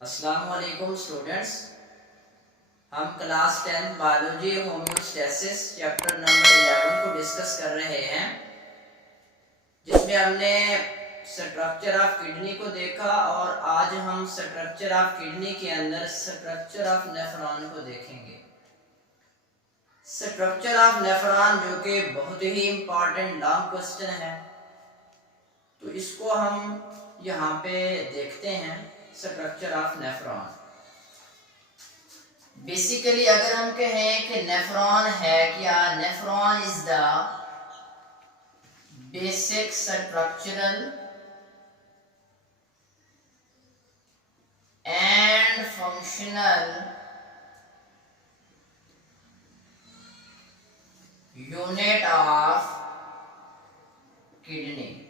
अस्सलाम वालेकुम स्टूडेंट्स। हम class 10 biology homeostasis chapter number 11 को डिस्कस कर रहे हैं, जिसमें हमने स्ट्रक्चर ऑफ किडनी को देखा और आज हम स्ट्रक्चर ऑफ किडनी के अंदर स्ट्रक्चर ऑफ नेफ्रॉन को देखेंगे। स्ट्रक्चर ऑफ नेफ्रॉन जो कि बहुत ही इंपॉर्टेंट लॉन्ग क्वेश्चन है, तो इसको हम यहाँ पे देखते हैं। स्ट्रक्चर ऑफ नेफ्रॉन बेसिकली अगर हम कहें कि नेफ्रॉन है क्या, nephron is the basic structural and functional unit of kidney.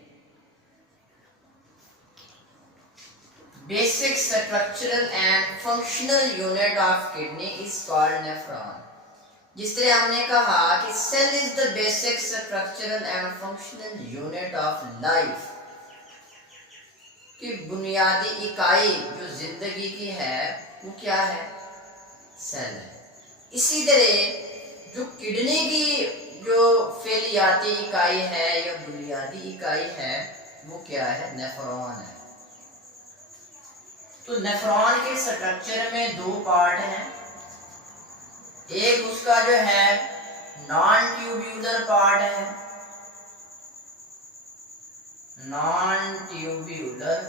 Basic structural and functional unit of kidney is called nephron. जिस तरह हमने कहा कि cell is the basic structural and functional unit of life, कि बुनियादी इकाई जो जिंदगी की है वो क्या है, सेल है। इसी तरह जो किडनी की जो फेलियाती इकाई है या बुनियादी इकाई है वो क्या है, नेफ्रॉन है। तो नेफ्रॉन के स्ट्रक्चर में दो पार्ट हैं। एक उसका जो है नॉन ट्यूब्यूलर पार्ट है, नॉन ट्यूब्यूलर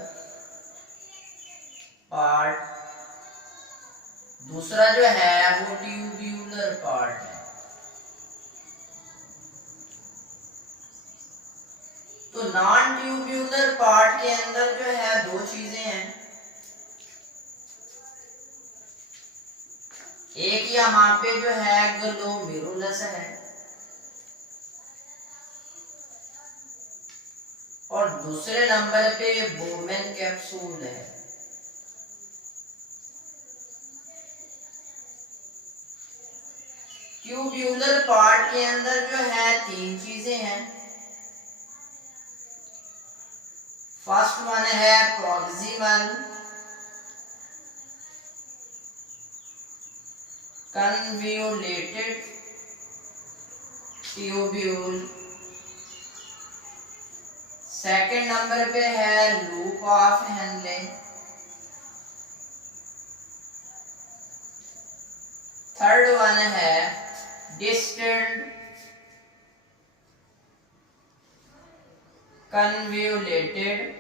पार्ट, दूसरा जो है वो ट्यूब्यूलर पार्ट है। तो नॉन ट्यूब्यूलर पार्ट के अंदर जो है दो चीजें हैं। एक यहाँ पे जो है ग्लोमेरुलस है और दूसरे नंबर पे बोमेन कैप्सूल है। ट्यूब्यूलर पार्ट के अंदर जो है तीन चीजें हैं। फर्स्ट वन है proximal convoluted tubule, second number पे है loop of Henle, third one है डिस्टेंट कन्वोल्यूटेड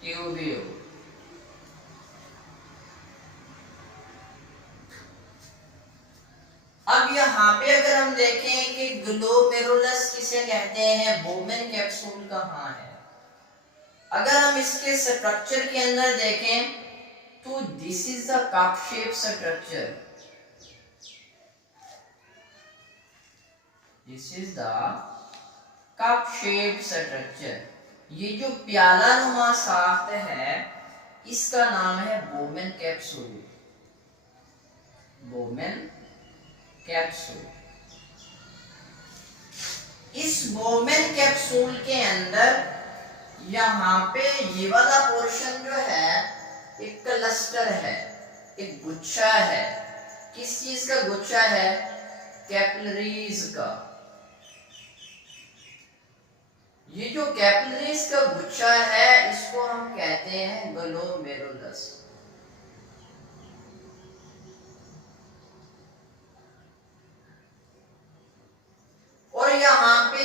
ट्यूब्यूल। अब यहाँ पे अगर हम देखें कि ग्लोमेरुलस किसे कहते हैं, बोमेन कैप्सूल कहाँ है, अगर हम इसके स्ट्रक्चर के अंदर देखें तो this is the cup shape structure, this is the cup shape structure. ये जो प्याला नुमा साख्त है इसका नाम है बोमेन कैप्सूल, बोमेन कैप्सूल। इस बोमेन कैप्सूल के अंदर यहाँ पे ये वाला पोर्शन जो है एक क्लस्टर है, एक गुच्छा है। किस चीज का गुच्छा है, कैपिलरीज का। ये जो कैपिलरीज का गुच्छा है इसको हम कहते हैं ग्लोमेरुलस। और यहाँ पे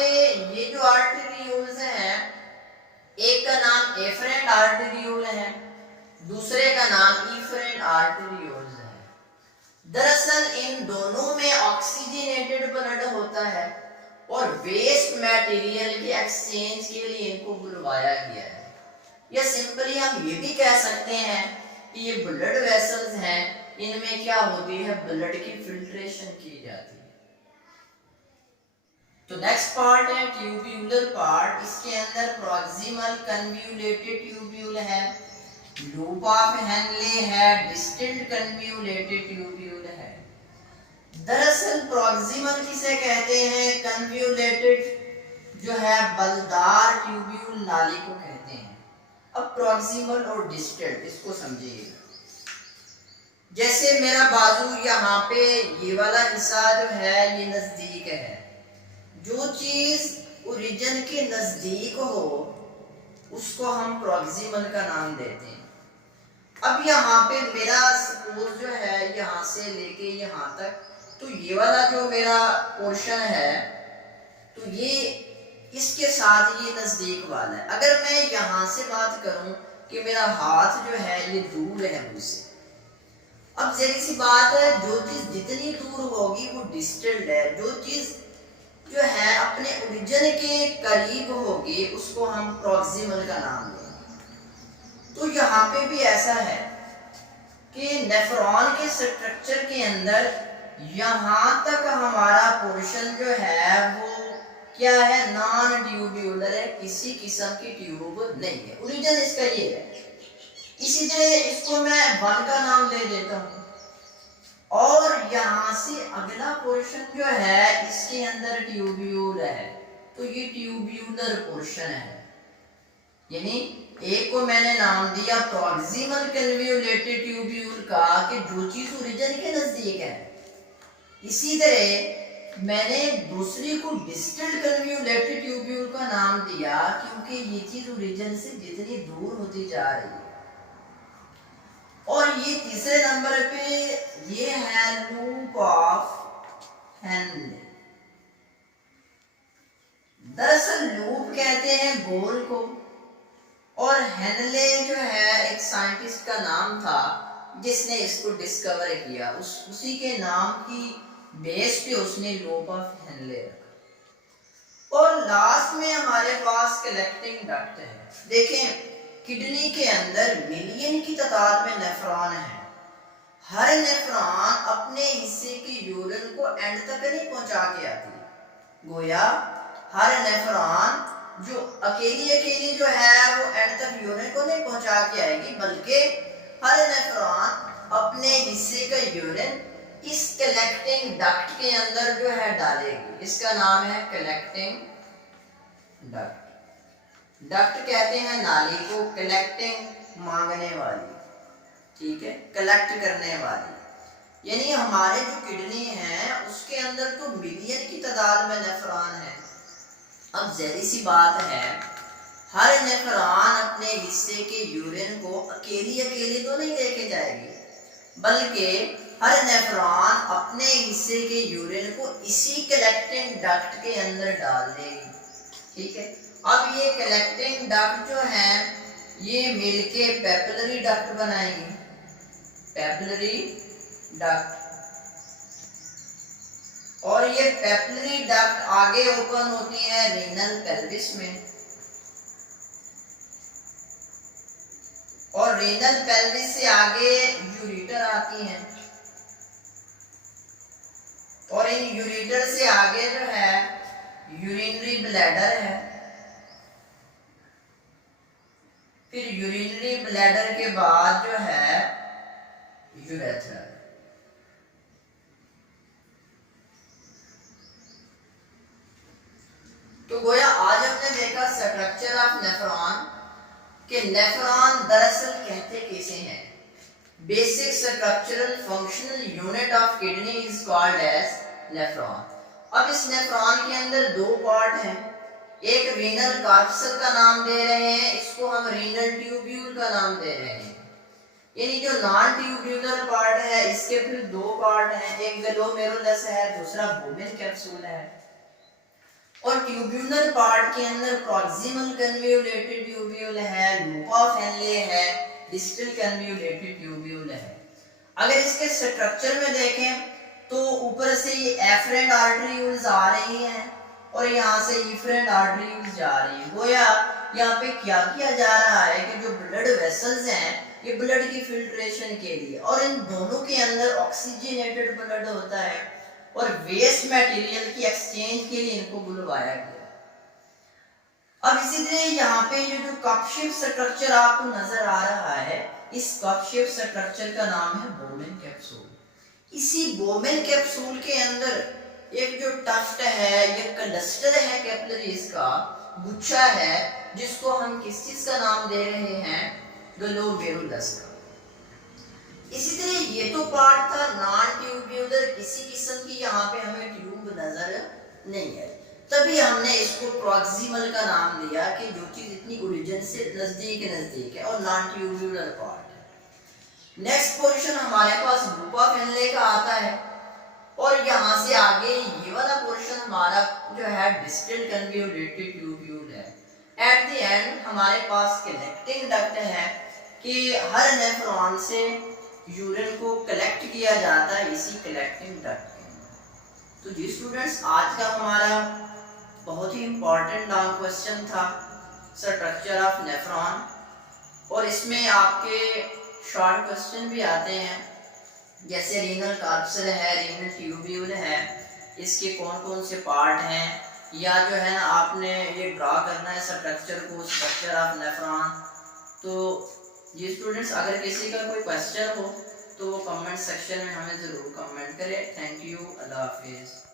ये जो आर्टेरियोल्स हैं, एक का नाम एफरेंट आर्टेरियोल है, दूसरे का नाम इफरेंट आर्टेरियोल्स है। दरअसल इन दोनों में ऑक्सीजनेटेड ब्लड होता है और वेस्ट मटेरियल के एक्सचेंज के लिए इनको बुलवाया गया है। या सिंपली हम ये भी कह सकते हैं कि ये ब्लड वेसल्स हैं, इनमें क्या होती है, ब्लड की फिल्ट्रेशन की जाती है। तो नेक्स्ट पार्ट है ट्यूब्यूलर पार्ट। इसके अंदर प्रॉक्सिमल कन्वोल्यूटेड ट्यूब्यूल है, लूप ऑफ हेनले है, डिस्टेंट कन्वोल्यूटेड ट्यूब्यूल है। दरअसल प्रॉक्सिमल किसे कहते हैं, कन्वोल्यूटेड जो है बलदार ट्यूब्यूल नाली को कहते हैं, अब प्रॉक्सिमल और डिस्टल इसको समझिए। जैसे मेरा बाजू यहाँ पे ये वाला हिस्सा जो है ये नजदीक है, जो चीज ओरिजिन के नजदीक हो उसको हम प्रॉक्सिमल का नाम देते हैं। अब यहाँ पे मेरा सपोज जो है यहाँ से लेके यहाँ तक, तो ये वाला जो मेरा पोर्शन है तो ये इसके साथ ये नजदीक वाला है। अगर मैं यहाँ से बात करूं कि मेरा हाथ जो है ये दूर है मुझसे, अब जरी सी बात है, जो चीज जितनी दूर होगी वो डिस्टेंट है, जो चीज जो है अपने ओरिजिन के करीब होगी उसको हम प्रॉक्सिमल का नाम देंगे। तो यहाँ पे भी ऐसा है कि नेफ्रॉन के स्ट्रक्चर के अंदर यहाँ तक हमारा पोर्शन जो है वो क्या है, नॉन ट्यूब्यूलर है, किसी किस्म की ट्यूब नहीं है, ओरिजिन इसका ये है। इसी तरह इसको मैं 1 का नाम दे देता हूँ, और यहाँ से अगला पोर्शन जो है इसके अंदर ट्यूब्यूल है, तो ये ट्यूब्यूलर पोर्शन है। यानी एक को मैंने नाम दिया प्रॉक्सिमल कन्वोल्यूटेड ट्यूब्यूल का कि जो चीज ओरिजिन के नजदीक है, इसी तरह मैंने दूसरी को डिस्टल कन्वोल्यूटेड ट्यूब्यूल का नाम दिया क्योंकि ये चीज ओरिजिन से जितनी दूर होती जा रही है। और ये तीसरे नंबर पे ये है लूप ऑफ हेनले। दरअसल लूप कहते हैं गोल को, और हेनले जो है एक साइंटिस्ट का नाम था जिसने इसको डिस्कवर किया, उसी के नाम की बेस पे उसने लूप ऑफ हेनले रखा। और लास्ट में हमारे पास कलेक्टिंग डक्ट है। देखें किडनी के अंदर मिलियन की तादाद में नेफ्रॉन है, हर नेफ्रॉन अपने हिस्से की यूरिन को एंड तक नहीं पहुंचा के आती। गोया हर नेफ्रॉन जो अकेली जो है वो एंड तक यूरिन को नहीं पहुंचा के आएगी, बल्कि हर नेफ्रॉन अपने हिस्से का यूरिन इस कलेक्टिंग डक्ट के अंदर जो है डालेगी। इसका नाम है कलेक्टिंग डक्ट। डक्ट कहते हैं नाली को, कलेक्टिंग मांगने वाली, ठीक है, कलेक्ट करने वाली। यानी हमारे जो किडनी है उसके अंदर तो मिलियन की तादाद में नेफ्रॉन है। अब जहरी सी बात है, हर नेफ्रॉन अपने हिस्से के यूरिन को अकेली तो नहीं लेके जाएगी, बल्कि हर नेफ्रॉन अपने हिस्से के यूरिन को इसी कलेक्टिंग डक्ट के अंदर डाल देगी, ठीक है। अब ये कलेक्टिंग डक्ट जो है ये मिलके पेपिलरी डक्ट बनाएंगे, पेपिलरी डक्ट। और ये पेपिलरी डक्ट आगे ओपन होती है रीनल पेल्विस में, और रीनल पेल्विस से आगे यूरेटर आती हैं, और इन यूरेटर से आगे जो है यूरिनरी ब्लैडर है, फिर यूरिनरी ब्लैडर के बाद जो है यूरेथ्रा। तो गोया आज हमने देखा स्ट्रक्चर ऑफ नेफ्रॉन कि नेफ्रॉन दरअसल कहते कैसे हैं। Basic structural functional unit of kidney is called as nephron. अब इस नेफ्रॉन के अंदर 2 पार्ट हैं, एक रीनल कार्पसल का नाम दे रहे हैं, इसको हम रीनल ट्यूब्यूल का नाम दे रहे हैं। यानी जो नॉन ट्यूब्यूलर पार्ट है इसके फिर 2 पार्ट हैं, एक ग्लोमेरुलस है, दूसरा बोमेन कैप्सूल है। और ट्यूब्यूलर पार्ट के अंदर प्रॉक्सिमल कन्वोल्यूटेड ट्यूब्यूल है, लूप ऑफ हेनले है, डिस्टल कन्वोल्यूटेड ट्यूब्यूल है। अगर इसके स्ट्रक्चर में देखें तो ऊपर से ये एफरेंट आर्टरीयूल्स आ रही हैं और यहाँ से इफरेंट आर्टरीयूल्स जा रही हैं। गोया यहाँ पे क्या किया जा रहा है कि जो ब्लड वेसल्स हैं ये ब्लड की फिल्ट्रेशन के लिए, और इन दोनों के अंदर ऑक्सीजनेटेड ब्लड होता है और वेस्ट मटेरियल की एक्सचेंज के लिए इनको बुलवाया गया। अब इसी तरह यहाँ पे ये जो कप शेप स्ट्रक्चर आपको नजर आ रहा है, इस कप शेप स्ट्रक्चर का नाम है बोमेन कैप्सूल। इसी बोमेन कैप्सूल के अंदर एक जो टफ्ट है, ये क्लस्टर है कैपिलरीज का, गुच्छा है जिसको हम किस चीज का नाम दे रहे हैं, ग्लोमेरुलस का। इसी तरह ये तो पार्ट था नॉन ट्यूब्यूलर, किसी किस्म की यहाँ पे हमें ट्यूब नजर नहीं है, तभी हमने इसको प्रॉक्सिमल का नाम दिया कि जो चीज इतनी ओरिजिन से नजदीक है और नॉन ट्यूब्यूलर पार्ट है। नेक्स्ट पोर्शन हमारे पास ग्रुप ऑफ इनले का आता है और यहाँ से आगे ये वाला पोर्शन हमारा जो है डिस्टल कन्वोल्यूटेड ट्यूब्यूल है। एट द एंड हमारे पास कलेक्टिंग डक्ट है कि हर नेफ्रॉन से यूरिन को कलेक्ट किया जाता है इसी कलेक्टिंग डक्ट के अंदर। तो जी स्टूडेंट्स, आज का हमारा बहुत ही इंपॉर्टेंट लॉन्ग क्वेश्चन था स्ट्रक्चर ऑफ नेफ्रॉन, और इसमें आपके शॉर्ट क्वेश्चन भी आते हैं जैसे रीनल कार्पसल है, रीनल ट्यूब्यूल है, इसके कौन कौन से पार्ट हैं, या जो है ना आपने ये ड्रा करना है स्ट्रक्चर को, स्ट्रक्चर ऑफ नेफ्रॉन। तो ये स्टूडेंट्स, अगर किसी का कोई क्वेश्चन हो तो वो कमेंट सेक्शन में हमें ज़रूर कमेंट करें। थैंक यू, अल्लाह हाफिज़।